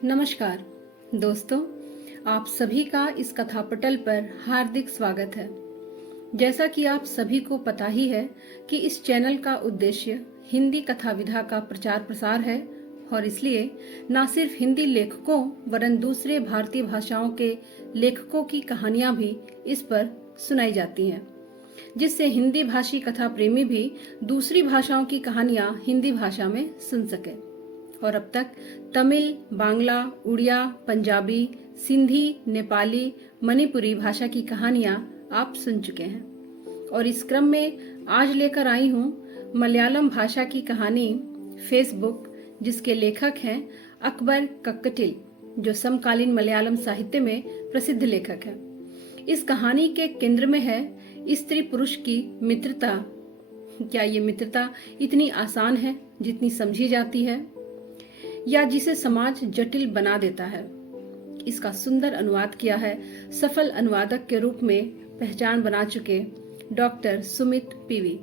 नमस्कार दोस्तों, आप सभी का इस कथापटल पर हार्दिक स्वागत है। जैसा कि आप सभी को पता ही है कि इस चैनल का उद्देश्य हिंदी कथा विधा का प्रचार प्रसार है और इसलिए न सिर्फ हिंदी लेखकों वरन दूसरे भारतीय भाषाओं के लेखकों की कहानियां भी इस पर सुनाई जाती हैं, जिससे हिंदी भाषी कथा प्रेमी भी दूसरी भाषाओं की कहानियां हिंदी भाषा में सुन सके। और अब तक तमिल, बांग्ला, उड़िया, पंजाबी, सिंधी, नेपाली, मणिपुरी भाषा की कहानियां आप सुन चुके हैं और इस क्रम में आज लेकर आई हूं मलयालम भाषा की कहानी फेसबुक, जिसके लेखक हैं अकबर कक्कटिल, जो समकालीन मलयालम साहित्य में प्रसिद्ध लेखक हैं। इस कहानी के केंद्र में है स्त्री पुरुष की मित्रता। क्या ये मित्रता इतनी आसान है जितनी समझी जाती है, या जिसे समाज जटिल बना देता है? इसका सुंदर अनुवाद किया है सफल अनुवादक के रूप में पहचान बना चुके डॉक्टर सुमित पीवी।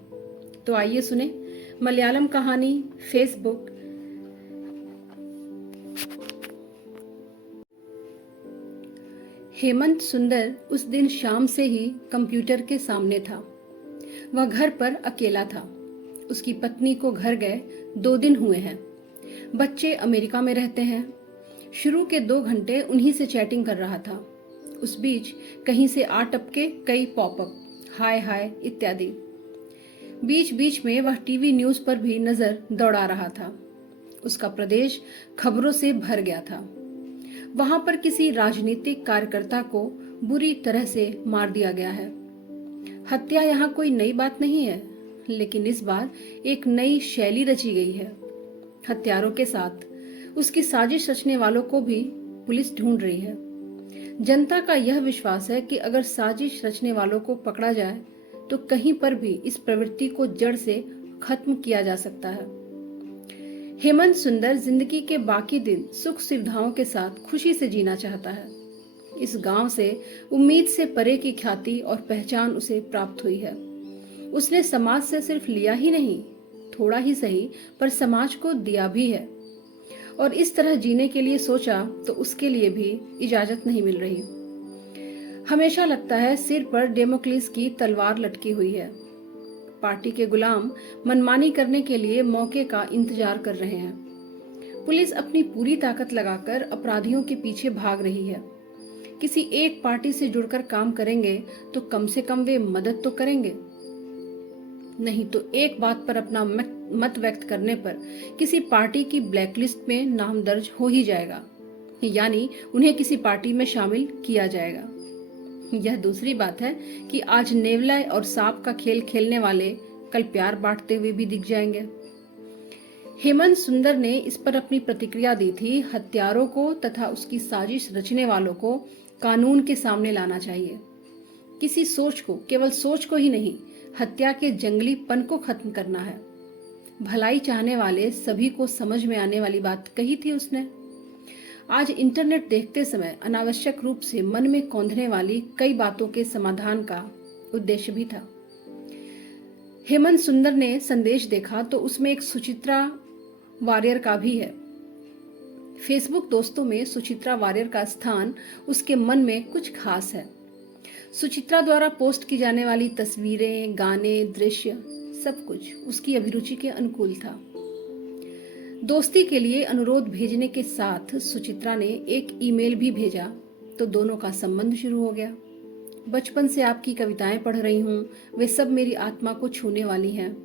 तो आइए सुने मलयालम कहानी फेसबुक। हेमंत सुंदर उस दिन शाम से ही कंप्यूटर के सामने था। वह घर पर अकेला था। उसकी पत्नी को घर गए 2 दिन हुए हैं। बच्चे अमेरिका में रहते हैं। शुरू के 2 घंटे उन्हीं से चैटिंग कर रहा था। उस बीच कहीं से आ टपके कई पॉपअप, हाय हाय इत्यादि। बीच बीच में वह टीवी न्यूज पर भी नजर दौड़ा रहा था। उसका प्रदेश खबरों से भर गया था। वहां पर किसी राजनीतिक कार्यकर्ता को बुरी तरह से मार दिया गया है। हत्या यहाँ कोई नई बात नहीं है, लेकिन इस बार एक नई शैली रची गई है। हत्यारों के साथ उसकी साजिश रचने वालों को भी पुलिस ढूंढ रही है। जनता का यह विश्वास है कि अगर साजिश रचने वालों को पकड़ा जाए तो कहीं पर भी इस प्रवृत्ति को जड़ से खत्म किया जा सकता है। हेमंत सुंदर जिंदगी के बाकी दिन सुख सुविधाओं के साथ खुशी से जीना चाहता है। इस गांव से उम्मीद से परे की ख्याति और पहचान उसे प्राप्त हुई है। उसने समाज से सिर्फ लिया ही नहीं, थोड़ा ही सही पर समाज को दिया भी है। और इस तरह जीने के लिए सोचा तो उसके लिए भी इजाजत नहीं मिल रही। हमेशा लगता है सिर पर डेमोक्लिस की तलवार लटकी हुई है। पार्टी के गुलाम मनमानी करने के लिए मौके का इंतजार कर रहे हैं। पुलिस अपनी पूरी ताकत लगाकर अपराधियों के पीछे भाग रही है। किसी एक पार्टी से जुड़कर काम करेंगे तो कम से कम वे मदद तो करेंगे, नहीं तो एक बात पर अपना मत व्यक्त करने पर किसी पार्टी की ब्लैकलिस्ट में नाम दर्ज हो ही जाएगा, यानी उन्हें किसी पार्टी में शामिल किया जाएगा। यह दूसरी बात है कि आज नेवला और सांप का खेल खेलने वाले कल प्यार बांटते हुए भी दिख जाएंगे। हेमंत सुंदर ने इस पर अपनी प्रतिक्रिया दी थी। हत्यारों को तथा उसकी साजिश रचने वालों को कानून के सामने लाना चाहिए। किसी सोच को, केवल सोच को ही नहीं, हत्या के जंगलीपन को खत्म करना है। भलाई चाहने वाले सभी को समझ में आने वाली बात कही थी उसने। आज इंटरनेट देखते समय अनावश्यक रूप से मन में कौंधने वाली कई बातों के समाधान का उद्देश्य भी था। हेमंत सुंदर ने संदेश देखा तो उसमें एक सुचित्रा वारियर का भी है। फेसबुक दोस्तों में सुचित्रा वारियर का स्थान उसके मन में कुछ खास है। सुचित्रा द्वारा पोस्ट की जाने वाली तस्वीरें, गाने, दृश्य, सब कुछ उसकी अभिरुचि के अनुकूल था। दोस्ती के लिए अनुरोध भेजने के साथ सुचित्रा ने एक ईमेल भी भेजा तो दोनों का संबंध शुरू हो गया। बचपन से आपकी कविताएं पढ़ रही हूँ, वे सब मेरी आत्मा को छूने वाली हैं।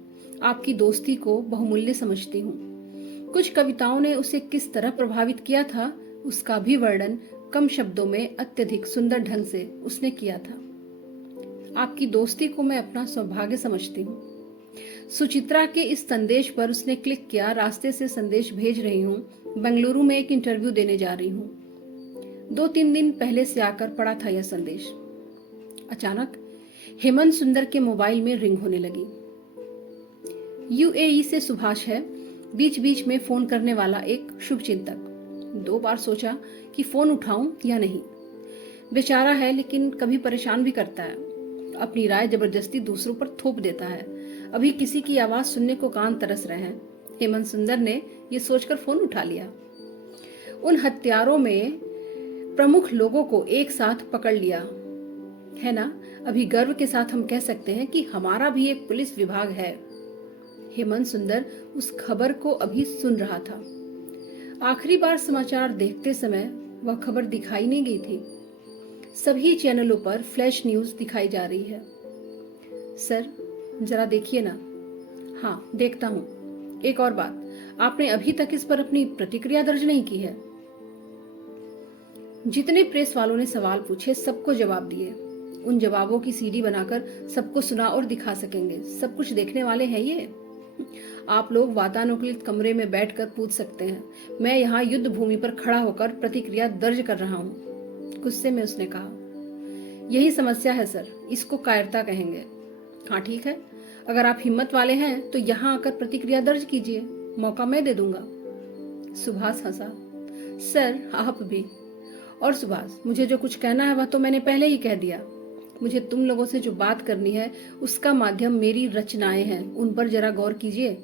आपकी दोस्ती को बहुमूल्य समझती हूँ। कुछ कविताओं ने उसे किस तरह प्रभावित किया था, उसका भी वर्णन कम शब्दों में अत्यधिक सुंदर ढंग से उसने किया था। आपकी दोस्ती को मैं अपना सौभाग्य समझती हूँ। सुचित्रा के इस संदेश पर उसने क्लिक किया। रास्ते से संदेश भेज रही हूँ, बेंगलुरु में एक इंटरव्यू देने जा रही हूँ। 2-3 दिन पहले से आकर पड़ा था यह संदेश। अचानक हेमंत सुंदर के मोबाइल में रिंग होने लगी। यूएई से सुभाष है, बीच बीच में फोन करने वाला एक शुभचिंतक। 2 बार सोचा कि फोन उठाऊं या नहीं। बेचारा है, लेकिन कभी परेशान भी करता है। अपनी राय जबरदस्ती दूसरों पर थोप देता है। अभी किसी की आवाज सुनने को कान तरस रहे हैं। हेमंत सुंदर ने ये सोचकर फोन उठा लिया। उन हत्यारों में प्रमुख लोगों को एक साथ पकड़ लिया है ना। अभी गर्व के साथ हम कह सकते हैं कि हमारा भी एक पुलिस विभाग है। हेमंत सुंदर उस खबर को अभी सुन रहा था। आखिरी बार समाचार देखते समय वह खबर दिखाई नहीं गई थी। सभी चैनलों पर फ्लैश न्यूज दिखाई जा रही है। सर जरा देखिए ना। हाँ देखता हूँ। एक और बात, आपने अभी तक इस पर अपनी प्रतिक्रिया दर्ज नहीं की है। जितने प्रेस वालों ने सवाल पूछे सबको जवाब दिए। उन जवाबों की सीडी बनाकर सबको सुना और दिखा सकेंगे। सब कुछ देखने वाले हैं ये। आप लोग वातानुकूलित कमरे में बैठकर पूछ सकते हैं। मैं यहाँ युद्ध भूमि पर खड़ा होकर प्रतिक्रिया दर्ज कर रहा हूँ। गुस्से में उसने कहा, यही समस्या है सर, इसको कायरता कहेंगे। हाँ ठीक है, अगर आप हिम्मत वाले हैं तो यहाँ आकर प्रतिक्रिया दर्ज कीजिए, मौका मैं दे दूंगा। सुभाष हंसा, सर आप भी। और सुभाष, मुझे जो कुछ कहना है वह तो मैंने पहले ही कह दिया। मुझे तुम लोगों से जो बात करनी है उसका माध्यम मेरी रचनाएं हैं, उन पर जरा गौर कीजिए।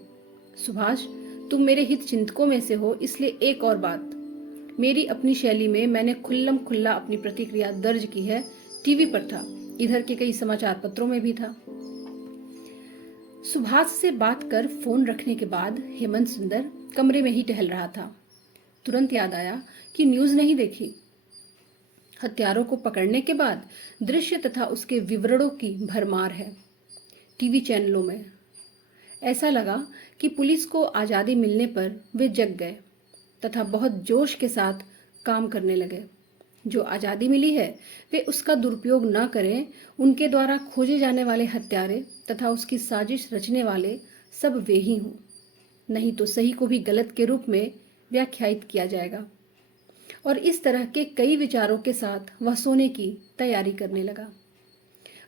सुभाष, तुम मेरे हित चिंतकों में से हो, इसलिए एक और बात, मेरी अपनी शैली में मैंने खुल्लम खुल्ला अपनी प्रतिक्रिया दर्ज की है। टीवी पर था, इधर के कई समाचार पत्रों में भी था। सुभाष से बात कर फोन रखने के बाद हेमंत सुंदर कमरे में ही टहल रहा था। तुरंत याद आया कि न्यूज नहीं देखी। हत्यारों को पकड़ने के बाद दृश्य तथा उसके विवरणों की भरमार है टीवी चैनलों में। ऐसा लगा कि पुलिस को आजादी मिलने पर वे जग गए तथा बहुत जोश के साथ काम करने लगे। जो आजादी मिली है वे उसका दुरुपयोग न करें। उनके द्वारा खोजे जाने वाले हत्यारे तथा उसकी साजिश रचने वाले सब वे ही हों, नहीं तो सही को भी गलत के रूप में व्याख्यायित किया जाएगा। और इस तरह के कई विचारों के साथ वह सोने की तैयारी करने लगा।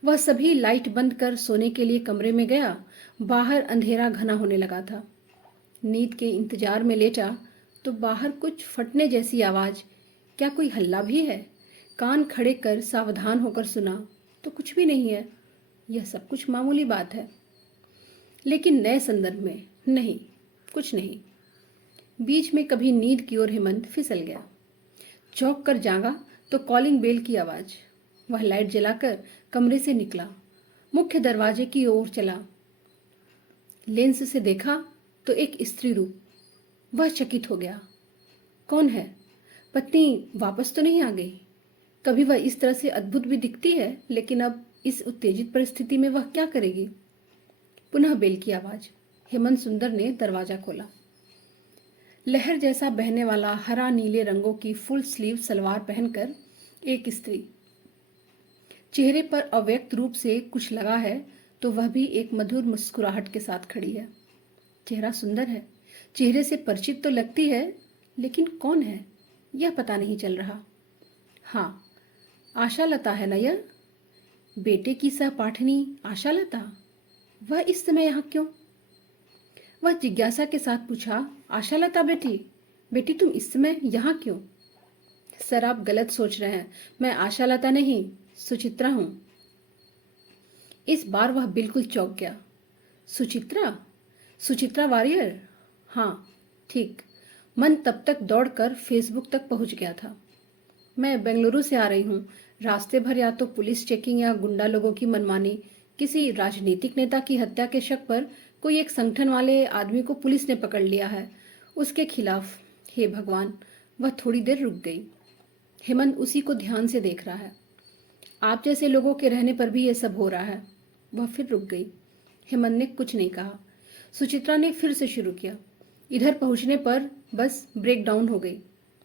वह सभी लाइट बंद कर सोने के लिए कमरे में गया। बाहर अंधेरा घना होने लगा था। नींद के इंतजार में लेटा तो बाहर कुछ फटने जैसी आवाज। क्या कोई हल्ला भी है? कान खड़े कर सावधान होकर सुना तो कुछ भी नहीं है। यह सब कुछ मामूली बात है। लेकिन नए संदर्भ में नहीं, कुछ नहीं। बीच में कभी नींद की ओर हेमंत फिसल गया। चौंक कर जागा तो कॉलिंग बेल की आवाज। वह लाइट जलाकर कमरे से निकला, मुख्य दरवाजे की ओर चला। लेंस से देखा तो एक स्त्री रूप। वह चकित हो गया। कौन है? पत्नी वापस तो नहीं आ गई? कभी वह इस तरह से अद्भुत भी दिखती है, लेकिन अब इस उत्तेजित परिस्थिति में वह क्या करेगी? पुनः बेल की आवाज। हेमंत सुंदर ने दरवाजा खोला। लहर जैसा बहने वाला हरा नीले रंगों की फुल स्लीव सलवार पहनकर एक स्त्री। चेहरे पर अव्यक्त रूप से कुछ लगा है तो वह भी एक मधुर मुस्कुराहट के साथ खड़ी है। चेहरा सुंदर है, चेहरे से परिचित तो लगती है, लेकिन कौन है यह पता नहीं चल रहा। हाँ, आशा लता है ना यह? बेटे की सहपाठनी आशा लता। वह इस समय यहाँ क्यों? वह जिज्ञासा के साथ पूछा, आशा लता बेटी, बेटी तुम इस समय यहाँ क्यों? सर आप गलत सोच रहे हैं, मैं आशा लता नहीं, सुचित्रा हूं। इस बार वह बिल्कुल चौंक गया। सुचित्रा? सुचित्रा वॉरियर? हाँ ठीक। मन तब तक दौड़कर फेसबुक तक पहुंच गया था। मैं बेंगलुरु से आ रही हूँ। रास्ते भर या तो पुलिस चेकिंग या गुंडा लोगों की मनमानी, किसी राजनीतिक नेता की हत्या के शक पर कोई एक संगठन वाले आदमी को पुलिस ने पकड़ लिया है, उसके खिलाफ। हे भगवान! वह थोड़ी देर रुक गई। हेमंत उसी को ध्यान से देख रहा है। आप जैसे लोगों के रहने पर भी यह सब हो रहा है। वह फिर रुक गई। हेमंत ने कुछ नहीं कहा। सुचित्रा ने फिर से शुरू किया। इधर पहुंचने पर बस ब्रेक डाउन हो गई।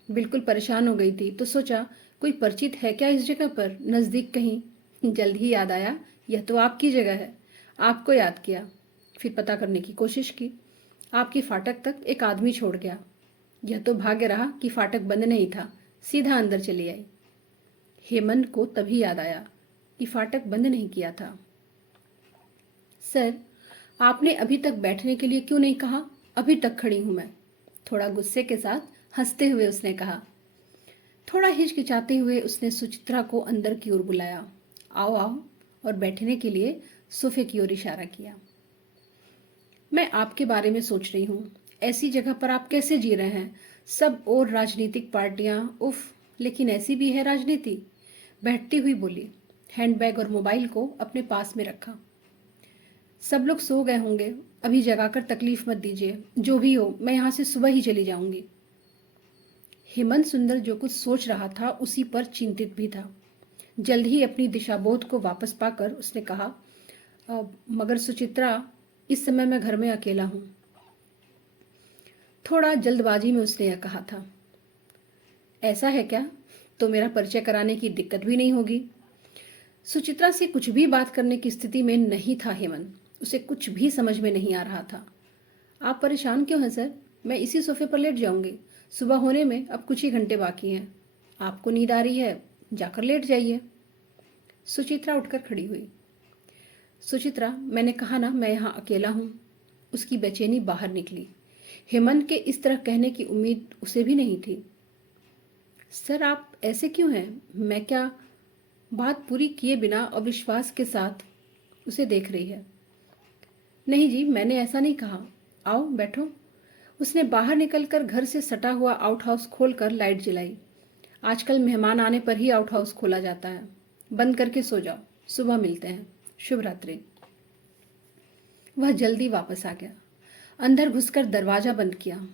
बिल्कुल परेशान हो गई थी तो सोचा कोई परिचित है क्या इस जगह पर, नजदीक कहीं। जल्द ही याद आया यह तो आपकी जगह है। आपको याद किया। फिर पता करने की कोशिश की। आपकी फाटक तक एक आदमी छोड़ गया। यह तो भाग्य रहा कि फाटक बंद नहीं था, सीधा अंदर चली आई। हेमंत को तभी याद आया कि फाटक बंद नहीं किया था। सर, आपने अभी तक बैठने के लिए क्यों नहीं कहा? अभी तक खड़ी हूं मैं। थोड़ा गुस्से के साथ हंसते हुए उसने कहा। थोड़ा हिचकिचाते हुए उसने सुचित्रा को अंदर की ओर बुलाया। आओ आओ, और बैठने के लिए सोफे की ओर इशारा किया। मैं आपके बारे में सोच रही हूँ। ऐसी जगह पर आप कैसे जी रहे हैं? सब और राजनीतिक पार्टियां, उफ, लेकिन ऐसी भी है राजनीति। बैठती हुई बोली, हैंडबैग और मोबाइल को अपने पास में रखा। सब लोग सो गए होंगे, अभी जगाकर तकलीफ मत दीजिए। जो भी हो, मैं यहाँ से सुबह ही चली जाऊंगी। हेमंत सुंदर जो कुछ सोच रहा था उसी पर चिंतित भी था। जल्द ही अपनी दिशाबोध को वापस पाकर उसने कहा, मगर सुचित्रा, इस समय मैं घर में अकेला हूं। थोड़ा जल्दबाजी में उसने यह कहा था। ऐसा है क्या? तो मेरा परिचय कराने की दिक्कत भी नहीं होगी। सुचित्रा से कुछ भी बात करने की स्थिति में नहीं था हेमंत। उसे कुछ भी समझ में नहीं आ रहा था। आप परेशान क्यों हैं सर? मैं इसी सोफे पर लेट जाऊंगी। सुबह होने में अब कुछ ही घंटे बाकी हैं। आपको नींद आ रही है, जाकर लेट जाइए। सुचित्रा उठकर खड़ी हुई। सुचित्रा, मैंने कहा ना, मैं यहाँ अकेला हूँ। उसकी बेचैनी बाहर निकली। हेमंत के इस तरह कहने की उम्मीद उसे भी नहीं थी। सर, आप ऐसे क्यों हैं? मैं क्या? बात पूरी किए बिना अविश्वास के साथ उसे देख रही है। नहीं जी, मैंने ऐसा नहीं कहा। आओ बैठो। उसने बाहर निकलकर घर से सटा हुआ आउटहाउस खोलकर लाइट जलाई। आजकल मेहमान आने पर ही आउटहाउस खोला जाता है। बंद करके सो जाओ, सुबह मिलते हैं। शुभ रात्रि। वह जल्दी वापस आ गया। अंदर घुसकर दरवाजा बंद किया।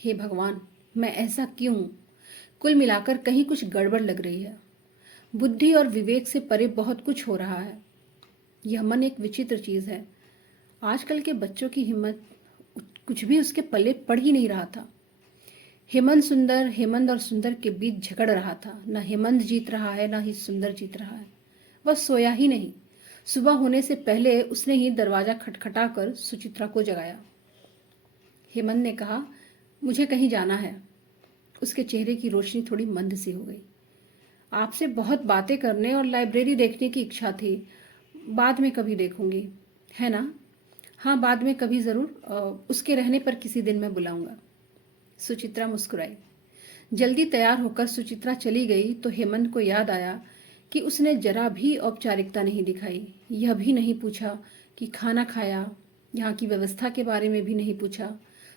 हे भगवान, मैं ऐसा क्यों हूं? कुल मिलाकर कहीं कुछ गड़बड़ लग रही है। बुद्धि और विवेक से परे बहुत कुछ हो रहा है। यह मन एक विचित्र चीज है। आजकल के बच्चों की हिम्मत, कुछ भी उसके पल्ले पड़ ही नहीं रहा था। हेमंत और सुंदर के बीच झगड़ रहा था। न हेमंत जीत रहा है, न ही सुंदर जीत रहा है। वह सोया ही नहीं। सुबह होने से पहले उसने ही दरवाजा खटखटाकर सुचित्रा को जगाया। हेमंत ने कहा, मुझे कहीं जाना है। उसके चेहरे की रोशनी थोड़ी मंद सी हो गई। आपसे बहुत बातें करने और लाइब्रेरी देखने की इच्छा थी। बाद में कभी देखूंगी, है ना? हाँ, बाद में कभी ज़रूर। उसके रहने पर किसी दिन मैं बुलाऊंगा। सुचित्रा मुस्कुराई। जल्दी तैयार होकर सुचित्रा चली गई तो हेमंत को याद आया कि उसने जरा भी औपचारिकता नहीं दिखाई। यह भी नहीं पूछा कि खाना खाया, यहाँ की व्यवस्था के बारे में भी नहीं पूछा,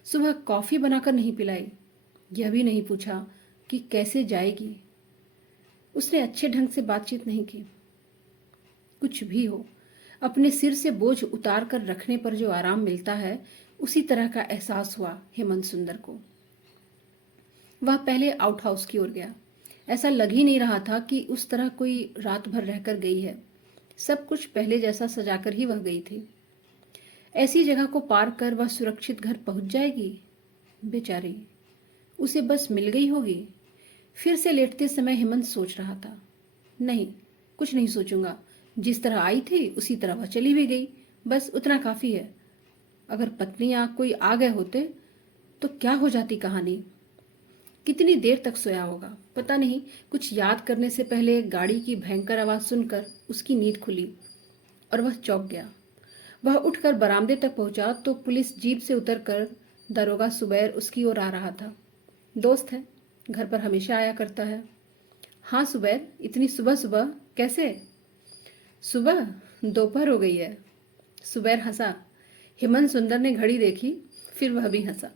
सुबह कॉफ़ी बनाकर नहीं पिलाई, यह भी नहीं पूछा कि कैसे जाएगी। उसने अच्छे ढंग से बातचीत नहीं की। कुछ भी हो, अपने सिर से बोझ उतार कर रखने पर जो आराम मिलता है, उसी तरह का एहसास हुआ हेमंत सुंदर को। वह पहले आउट हाउस की ओर गया। ऐसा लग ही नहीं रहा था कि उस तरह कोई रात भर रहकर गई है। सब कुछ पहले जैसा सजाकर ही वह गई थी। ऐसी जगह को पार कर वह सुरक्षित घर पहुंच जाएगी। बेचारी, उसे बस मिल गई होगी। फिर से लेटते समय हेमंत सोच रहा था, नहीं, कुछ नहीं सोचूंगा। जिस तरह आई थी उसी तरह वह चली भी गई, बस उतना काफी है। अगर पत्नी या कोई आ गए होते तो क्या हो जाती कहानी। कितनी देर तक सोया होगा पता नहीं। कुछ याद करने से पहले गाड़ी की भयंकर आवाज सुनकर उसकी नींद खुली और वह चौंक गया। वह उठकर बरामदे तक पहुंचा तो पुलिस जीप से उतरकर दरोगा सुबैर उसकी ओर आ रहा था। दोस्त है, घर पर हमेशा आया करता है। हाँ सुबैर, इतनी सुबह सुबह कैसे? सुबह? दोपहर हो गई है। सुबैर हंसा। हेमंत सुंदर ने घड़ी देखी, फिर वह भी हंसा।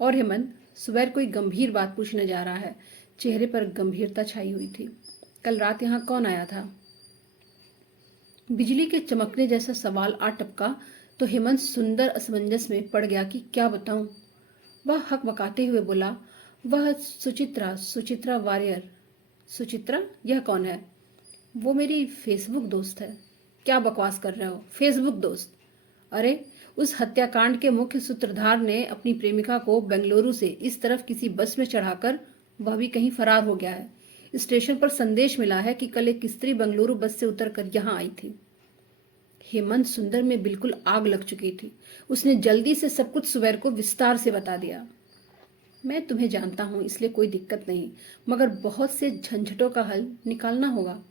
और हेमंत, सुबैर कोई गंभीर बात पूछने जा रहा है। चेहरे पर गंभीरता छाई हुई थी। कल रात यहाँ कौन आया था? बिजली के चमकने जैसा सवाल आ टपका तो हेमंत सुंदर असमंजस में पड़ गया कि क्या बताऊं। वह हकबकाते हुए बोला, वह सुचित्रा, सुचित्रा वारियर। सुचित्रा? यह कौन है? वो मेरी फेसबुक दोस्त है। क्या बकवास कर रहे हो? फेसबुक दोस्त? अरे, उस हत्याकांड के मुख्य सूत्रधार ने अपनी प्रेमिका को बेंगलुरु से इस तरफ किसी बस में चढ़ाकर वह भी कहीं फरार हो गया है। स्टेशन पर संदेश मिला है कि कल एक स्त्री बेंगलुरु बस से उतरकर यहाँ आई थी। हेमंत सुंदर में बिल्कुल आग लग चुकी थी। उसने जल्दी से सब कुछ सुबैर को विस्तार से बता दिया। मैं तुम्हें जानता हूँ, इसलिए कोई दिक्कत नहीं, मगर बहुत से झंझटों का हल निकालना होगा।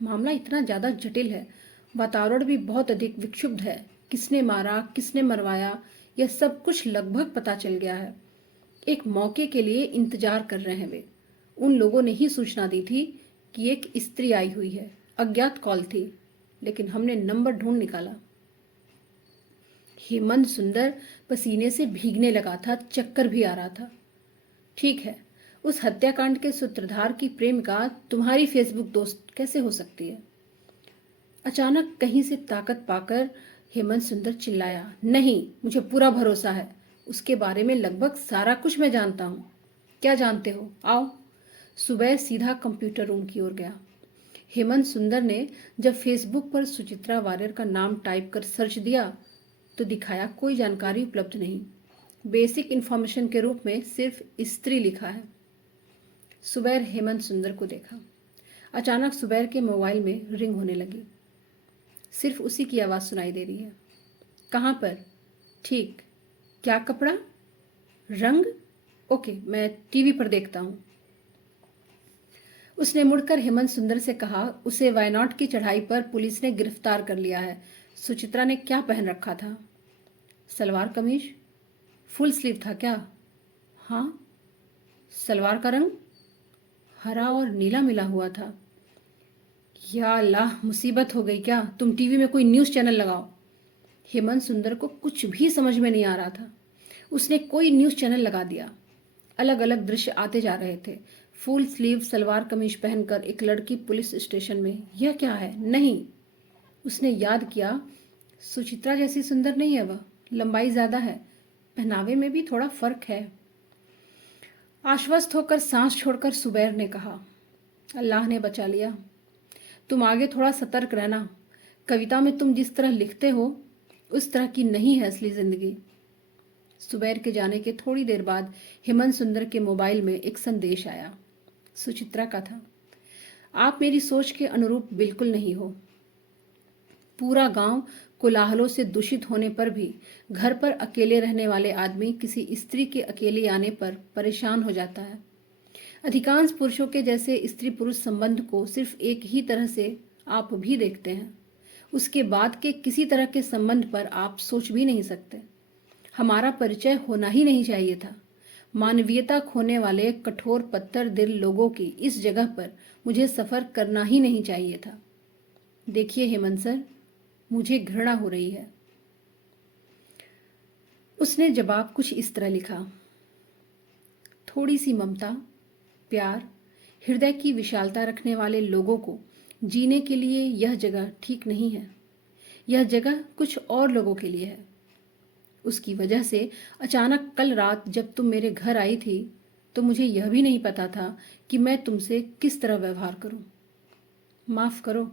मामला इतना ज्यादा जटिल है, वातावरण भी बहुत अधिक विक्षुब्ध है। किसने मारा, किसने मरवाया, यह सब कुछ लगभग पता चल गया है। एक मौके के लिए इंतजार कर रहे हैं वे। उन लोगों ने ही सूचना दी थी कि एक स्त्री आई हुई है। अज्ञात कॉल थी, लेकिन हमने नंबर ढूंढ निकाला। हेमंत सुंदर पसीने से भीगने लगा था, चक्कर भी आ रहा था। ठीक है, उस हत्याकांड के सूत्रधार की प्रेमिका तुम्हारी फेसबुक दोस्त कैसे हो सकती है? अचानक कहीं से ताकत पाकर हेमंत सुंदर चिल्लाया, नहीं, मुझे पूरा भरोसा है। उसके बारे में लगभग सारा कुछ मैं जानता हूँ। क्या जानते हो? आओ। सुबह सीधा कंप्यूटर रूम की ओर गया। हेमंत सुंदर ने जब फेसबुक पर सुचित्रा वारियर का नाम टाइप कर सर्च दिया तो दिखाया कोई जानकारी उपलब्ध नहीं। बेसिक इन्फॉर्मेशन के रूप में सिर्फ स्त्री लिखा है। सुबैर हेमंत सुंदर को देखा। अचानक सुबैर के मोबाइल में रिंग होने लगी। सिर्फ उसी की आवाज़ सुनाई दे रही है। कहाँ पर? ठीक। क्या कपड़ा? रंग? ओके, मैं टीवी पर देखता हूँ। उसने मुड़कर हेमंत सुंदर से कहा, उसे वायनाड की चढ़ाई पर पुलिस ने गिरफ्तार कर लिया है। सुचित्रा ने क्या पहन रखा था? सलवार कमीज। फुल स्लीव था क्या? हाँ। सलवार का रंग हरा और नीला मिला हुआ था। या अल्लाह, मुसीबत हो गई क्या? तुम टीवी में कोई न्यूज़ चैनल लगाओ। हेमंत सुंदर को कुछ भी समझ में नहीं आ रहा था। उसने कोई न्यूज़ चैनल लगा दिया। अलग अलग दृश्य आते जा रहे थे। फुल स्लीव सलवार कमीज पहनकर एक लड़की पुलिस स्टेशन में। यह क्या है? नहीं, उसने याद किया, सुचित्रा जैसी सुंदर नहीं है वह। लंबाई ज्यादा है, पहनावे में भी थोड़ा फर्क है। आश्वस्त होकर सांस छोड़कर सुबैर ने कहा, अल्लाह ने बचा लिया। तुम आगे थोड़ा सतर्क रहना। कविता में तुम जिस तरह लिखते हो उस तरह की नहीं है असली जिंदगी। सुबैर के जाने के थोड़ी देर बाद हेमंत सुंदर के मोबाइल में एक संदेश आया। सुचित्रा का था। आप मेरी सोच के अनुरूप बिल्कुल नहीं हो। पूरा गांव कोलाहलों से दूषित होने पर भी घर पर अकेले रहने वाले आदमी किसी स्त्री के अकेले आने पर परेशान हो जाता है। अधिकांश पुरुषों के जैसे स्त्री पुरुष संबंध को सिर्फ एक ही तरह से आप भी देखते हैं। उसके बाद के किसी तरह के संबंध पर आप सोच भी नहीं सकते। हमारा परिचय होना ही नहीं चाहिए था। मानवीयता खोने वाले कठोर पत्थर दिल लोगों की इस जगह पर मुझे सफर करना ही नहीं चाहिए था। देखिए हेमंत सर, मुझे घृणा हो रही है। उसने जवाब कुछ इस तरह लिखा, थोड़ी सी ममता, प्यार, हृदय की विशालता रखने वाले लोगों को जीने के लिए यह जगह ठीक नहीं है। यह जगह कुछ और लोगों के लिए है। उसकी वजह से अचानक कल रात जब तुम मेरे घर आई थी तो मुझे यह भी नहीं पता था कि मैं तुमसे किस तरह व्यवहार करूं। माफ करो,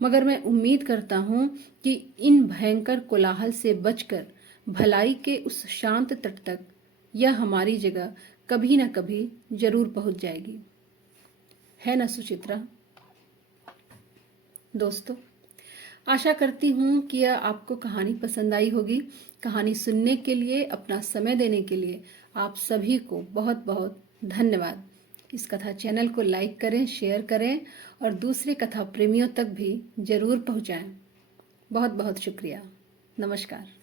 मगर मैं उम्मीद करता हूं कि इन भयंकर कोलाहल से बचकर भलाई के उस शांत तट तक यह हमारी जगह कभी न कभी जरूर पहुंच जाएगी। है ना सुचित्रा? दोस्तों, आशा करती हूँ कि यह आपको कहानी पसंद आई होगी। कहानी सुनने के लिए, अपना समय देने के लिए आप सभी को बहुत बहुत धन्यवाद। इस कथा चैनल को लाइक करें, शेयर करें और दूसरे कथा प्रेमियों तक भी जरूर पहुँचाएं। बहुत बहुत शुक्रिया। नमस्कार।